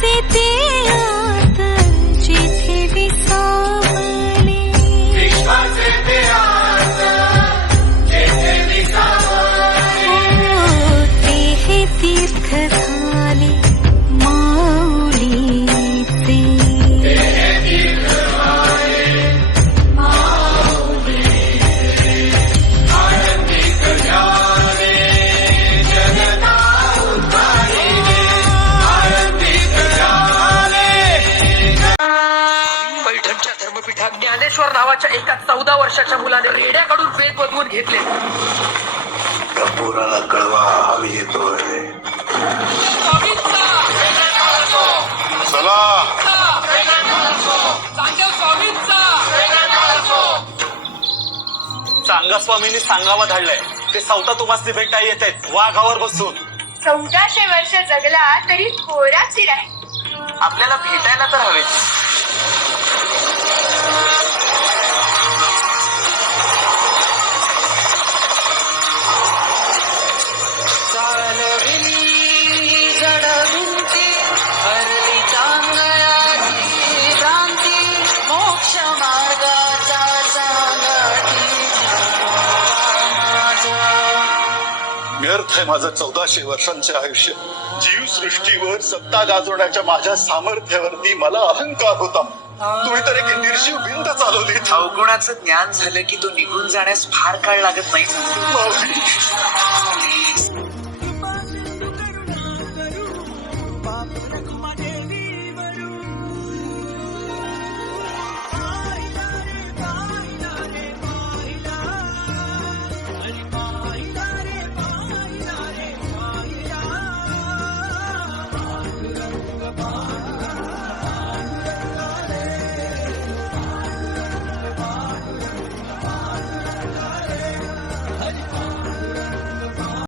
Cafecito. Dnyaneshwar नावाच्या एका चौदा वर्षाच्या मुलाने रेड्याकडून वेद बदवून घेतले. पोराला कळवा आम्ही येतोय. चला. सांगा स्वामींनी सांगावं धाडलंय. ते सौता तुम्हाला भेटा येत आहेत वाघावर बसून. चौदाशे वर्ष जगला तरी थोराची राहील आपल्याला भेटायला तर हवेच व्यर्थ आहे माझं चौदाशे वर्षांचे आयुष्य. जीव सृष्टीवर सत्ता गाजवण्याच्या माझ्या सामर्थ्यावरती मला अहंकार होता. तुम्ही तर एक निर्जीव भिंत चालवली. अवगुणाचं ज्ञान झालं की तो निघून जाण्यास फार काळ लागत नाही.